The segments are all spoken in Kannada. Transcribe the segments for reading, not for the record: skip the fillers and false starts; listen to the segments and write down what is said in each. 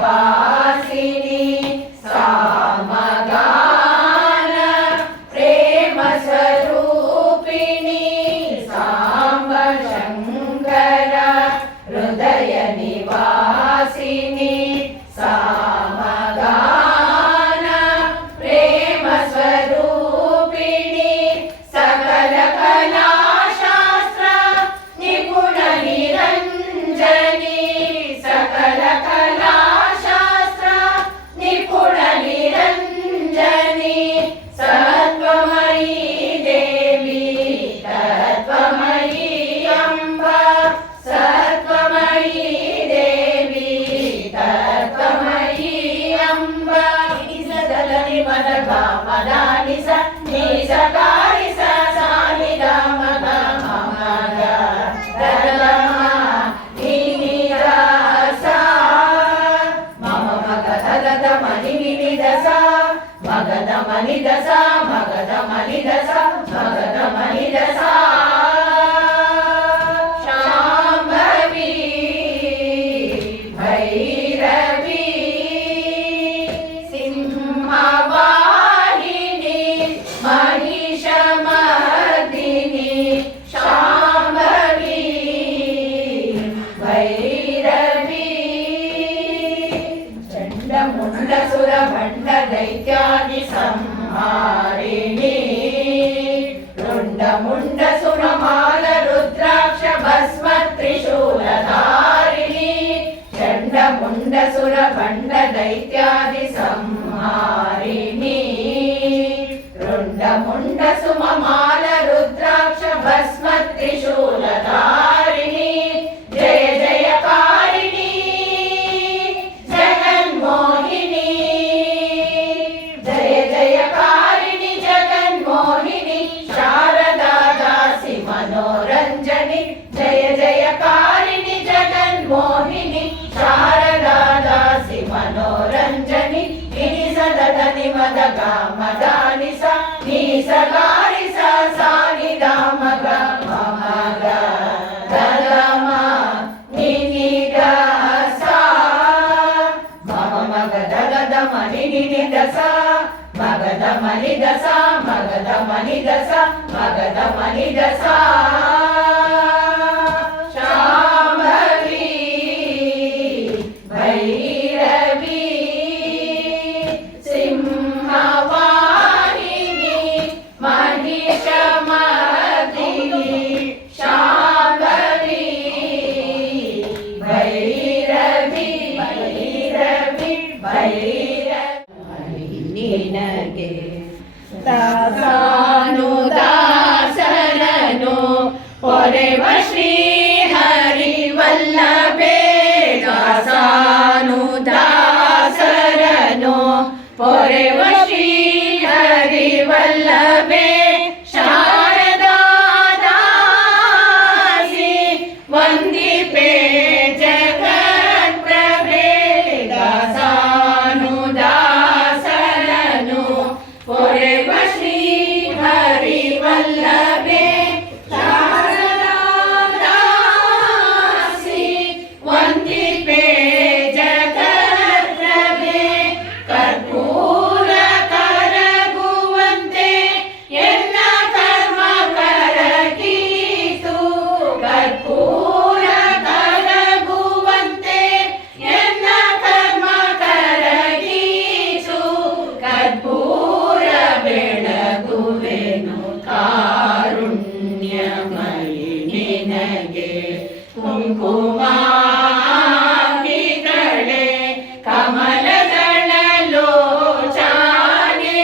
निवासिनी सामगान प्रेम स्वरूपिणी सांब शंकर हृदय निवासिनी सामगान प्रेम स्वरूपिणी सकल कला शास्त्र निपुण निरंजनी सकल कला शास्त्र निपुण निरंजनी सत्वमयी देवी तत्वमयी अम्ब सत्वमयी देवी तत्वमयी अम्ब निसदलनि मदग मदानि स निसगारि स सानि दाम गम मग दलम निनि सा मम मग दद मनि निनि दस मगद मनि दस मगद मनि दस मगद मनि दस शाम्भवी भैरवी सिंहवाहिनी महिषमर्दिनी शाम्भवी भैरवी चण्डमुण्डसुर भण्ड दैत्यादि संहारिणी रुण्डमुण्ड सुरमाल रुद्राक्ष भस्म त्रिशूलधारिणी चण्डमुण्डसुर भण्ड दैत्यादि संहारिणी रुण्डमुण्ड सुममाल रुद्राक्ष भस्म त्रिशूलधारिणी जय जयकारिणी जगन्मोहिनी जय जयकारिणी जगन्मोहिनी शारदा दासी मनोरंजनी जय जयकारिणी जगन्मोहिनी शारदा दासी मनोरंजनी निनि सदनि मदग मदानि स नि सगारि स सानि दाम ग मग दलम निनि दस मम मग दगद मनि निनि दस मगद मनि दस मगद मनि दस मगद मनि दस शाम्भवी भैरवी सिंहवाहिनी महिषमर्दिनी शाम्भवी भैरवी भैरवी भैरवी निनगे ದಾಸನು ದಾಸರನು ಪೊರೆವ ಶ್ರೀ ಹರಿವಲ್ಲಭೆ ದಾಸನು ದಾಸರನು ಪೊರೆವ ಶ್ರೀ ಹರಿವಲ್ಲಭೆ ಶಾರದಾ ದಾಸಿ ವಂದಿಪೆ ಜಗತ್ಪ್ರಭೆ ದಾಸನು ದಾಸರನು ಪೊರೆವ ಶ್ರೀ ಹರಿವಲ್ಲಭೆ ಶಾರದಾ ದಾಸಿ ವಂದಿಪೆ ಜಗತ್ಪ್ರಭೆ ಕರ್ಪೂರ ಕರಗುವಂತೆ ಎಲ್ಲ ಕರ್ಮ ಕರಗೀತು ಕರ್ಪೂರ ಕರಗುವಂತೆ ಎಲ್ಲ ಕರ್ಮ ಕರಗೀತು ಕರ್ಪೂರ ಬೆಳಗುವೆನು ಕಾರುಣ್ಯಮಯಿ ನಿನಗೆ ಕುಂಕುಮ ಹಾಕಿದಳೆ ಕಮಲಗಳ ಲೋಚನೆ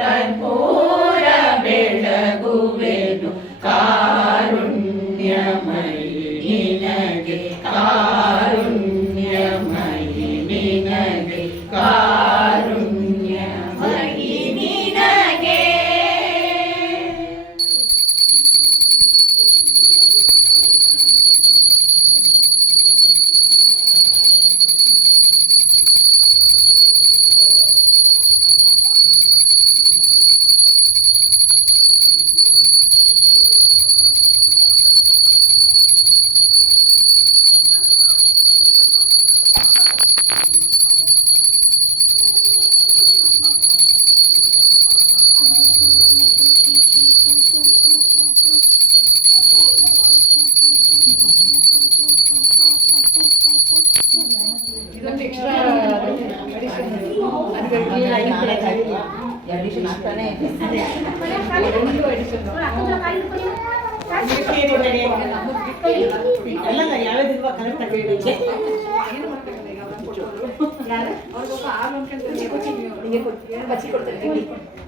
ಕರ್ಪೂರ ಬೆಳಗುವೆನು ಕಾರುಣ್ಯಮಯಿ ನಿನಗೆ ಕಾರುಣ್ಯಮಯಿ ನಿನಗೆ ಕಾರುಣ್ಯಮಯಿ ನಿನಗೆ ಇದೊಂದು ಎಕ್ಸ್ಟ್ರಾ ಅಡಿಷನ್ ಆಗ್ತಾನೆ ಯಾವ್ದಿಲ್ವಾ ಕರೆಕ್ಟ್ ಆಗಿ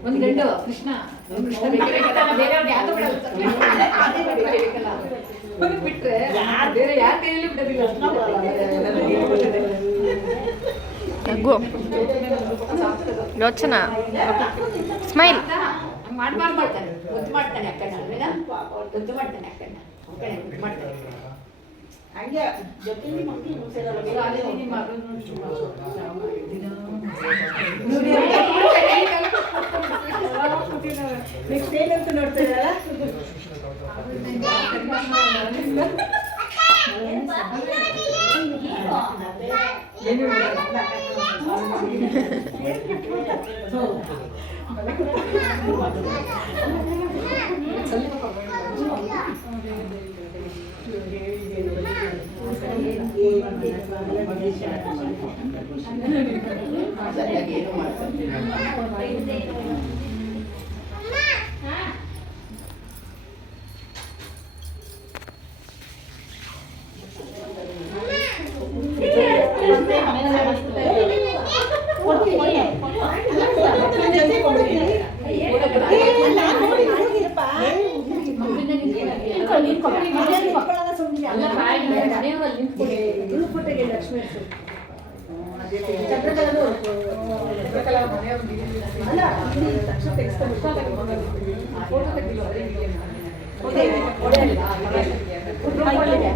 ಒಂದು ಗಂಡು ಕೃಷ್ಣ ಬೇರೆಯವ್ರು ಯಾವ್ದು ಬಿಟ್ರೆ ಬೇರೆ ಯಾರ ಕೈಯಲ್ಲಿ ಬಿಡೋದಿಲ್ಲ. ಯೋಚನಾ ಸ್ಮೈಲ್ ಮಾಡ್ಬಾರ್ದು ಮಾಡ್ತಾನೆ ಮುದ್ದು ಮಾಡ್ತಾನೆ ಅಕ್ಕನ ಮುದ್ದು ಮಾಡ್ತಾನೆ ಅಕ್ಕನ ಮಾಡ್ತಾನೆ ಹಂಗೆ ಜೊತೆಲಿ ಮಕ್ಕಳು ನೆಕ್ಸ್ಟ್ ಏನಂತ ನೋಡ್ತಾ ಇದ್ದಾರ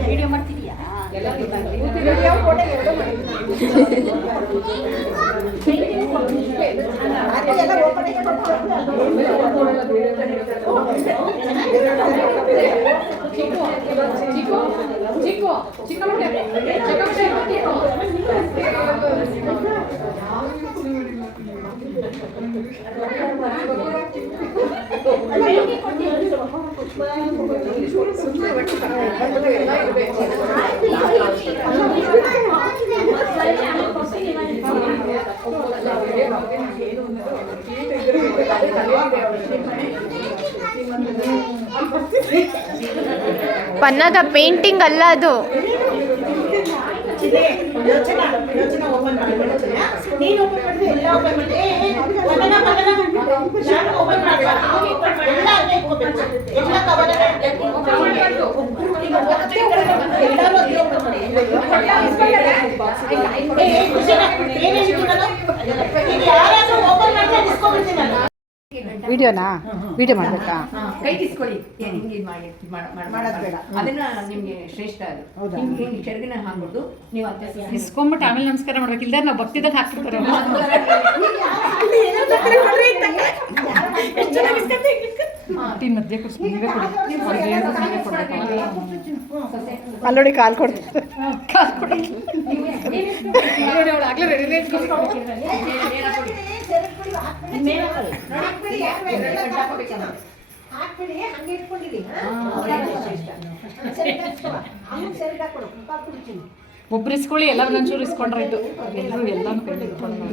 ವಿಡಿಯೋ ಮಾಡ್ತಿದೀಯಾ ಪನ್ನಗ ಪೇಂಟಿಂಗ್ ಅಲ್ಲ ಅದು. ಯೋಚನಾ ಓಪನ್ ಮಾಡಿ ನೀನು ಓಪನ್ ಮಾಡಿದ್ರೆ ಎಲ್ಲ ಓಪನ್ ಮಾಡಿ ನಾನು ಓಪನ್ ಮಾಡಿ ಎಲ್ಲ ಅಲ್ಲೇ ಹೋಗ್ಬೇಕು ಎಲ್ಲ ಕವರ್ ಎಲ್ಲರೂ ಅದೇ ಓಪನ್ ಮಾಡಿ ಯಾರಾದ್ರೂ ಓಪನ್ ಮಾಡಿದ್ರೆ ಇಸ್ಕೊಂಡ್ಬಿಡ್ತೀನಿ ನಾನು. ವಿಡಿಯೋನಾ ವಿಡಿಯೋ ಮಾಡ್ಬೇಕಾ? ಕೈ ಕಿಸ್ಕೊಳ್ಳಿ ಹಿಂಗೆ ಮಾಡೋದು ಬೇಡ, ಅದನ್ನ ನಿಮ್ಗೆ ಶ್ರೇಷ್ಠ ಅದು. ಹಿಂಗೆ ಕೆಳಗಿನ ಹಾಕ್ಬಿಟ್ಟು ನೀವು ಅಭ್ಯಾಸ ಇಸ್ಕೊಂಬಿಟ್ಟು ಆಮೇಲೆ ನಮಸ್ಕಾರ ಮಾಡ್ಬೇಕು, ಇಲ್ದ ನಾವು ಭಕ್ತಿದಾಗ ಹಾಕ್ಬಿಡ್ತಾರೆ. ಮಧ್ಯೆ ಕೂರ್ಸ್ಕೊಂಡು ನೀವೇ ಕೊಡಿ, ಅಲ್ಲೋಡಿ ಕಾಲು ಕೊಡ್ತಾರೆ. ಆಗ್ಲೇ ರೆಡಿ ಒಬ್ರು ಇಸ್ಕೊಳ್ಳಿ, ಎಲ್ಲ ಒಂಚೂರು ಇಸ್ಕೊಂಡ್ರಾಯ್ತು. ಎಲ್ಲರೂ ಎಲ್ಲಾನು ಕೈ ಇಟ್ಕೊಂಡು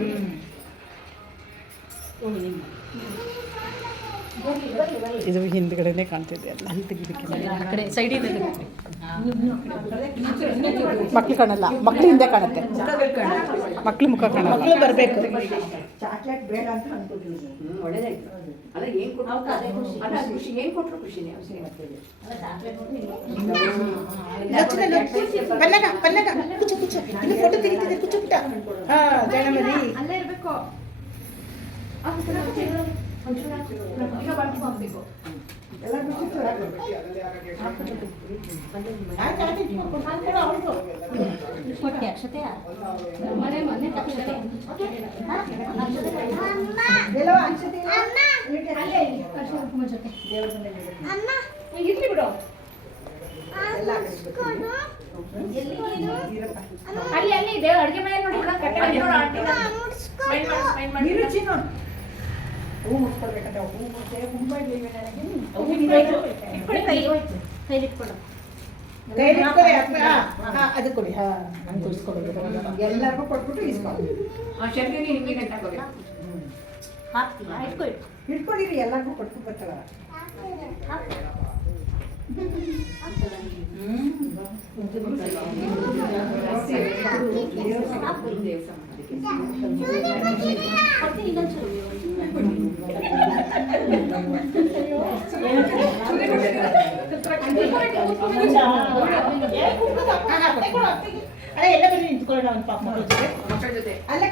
ಇದು ಹಿಂದ್ಗಡೆನೆ ಕಾಣ್ತಿದೆ ಅಲ್ಲ, ಅಲ್ಲಿ ತೆಗಿಬೇಕಿಲ್ಲ ಕಡೆ ಸೈಡಿಂದ ಮಕ್ಳು ಕಾಣಲ್ಲ, ಮಕ್ಳು ಹಿಂದೆ ಕಾಣುತ್ತೆ, ಮಕ್ಳು ಮುಖ ಕಾಣಲ್ಲ. ಮಕ್ಳು ಬರಬೇಕು. ಚಾಕ್ಲೇಟ್ ಬೇಡ ಅಂತ ಅನ್ಕೊಟ್ಟಿದ್ದೀನಿ. ಒಳ್ಳೇದಾಯ್ತು. ಅಲ್ಲ ಏನು ಕೊಟ್ಟರು ಖುಷಿ, ಏನು ಕೊಟ್ಟರು ಖುಷಿನೇ. ಪಲ್ಲಗ ಪಲ್ಲಗ ಕುಚ್ಚ ಕುಚ್ಚ ಇಲ್ಲಿ ಫೋಟೋ ತೆಗಿತಿದೆ ಕುಚ್ಚ ಪುಟ್ಟ. ಹಾ ಜಯಮರಿ ಅಲ್ಲೇ ಇರಬೇಕು. ಈಗ ಬಾಕಿ ಹೋಗ್ಬೇಕು ಎಲ್ಲ ಕೊಟ್ಟೆ ಅಕ್ಷತೆ ಮನೆ ಅಕ್ಷತೆ ಎಲ್ಲೋ ಅಕ್ಷತೆ ಅಲ್ಲೇ ಜೊತೆ ಇರ್ಲಿ ಬಿಡು. ಅಲ್ಲಿ ದೇವ್ರ ಅಡುಗೆ ಮನೆ ನೋಡಿ ಹೂ ಮುಡ್ಸ್ಕೊಳ್ಬೇಕಂತ ಹೂ ಮುಡ್ಸೆ ತುಂಬ ಇದ್ದೀವಿ ನನಗೆ ಕೈಲಿ ಇಟ್ಕೊಳ್ಳಿ ಅದು ಕೊಡಿ ಹಂಗೆ ಇಸ್ಕೊಬೇಕು ಎಲ್ಲರಿಗೂ ಕೊಟ್ಬಿಟ್ಟು ಇಸ್ಕೊಳ್ಳಿ ಆ ಶರ್ಗಿಗೆ ಹಿಂಗೆ ತಗೋಬೇಕು. ಇಟ್ಕೊಂಡಿರಿ ಎಲ್ಲರಿಗೂ ಕೊಟ್ಟು ಬರ್ತಾರ ಅಲ್ಲ ಎಲ್ಲ ಬನ್ನಿ ನಿಂತ್ಕೊಳ್ಳೋಣ ಒಂದು ಪಾಪ ಮಕ್ಕಳ ಜೊತೆ ಮಕ್ಕಳ ಜೊತೆ ಅಲ್ಲ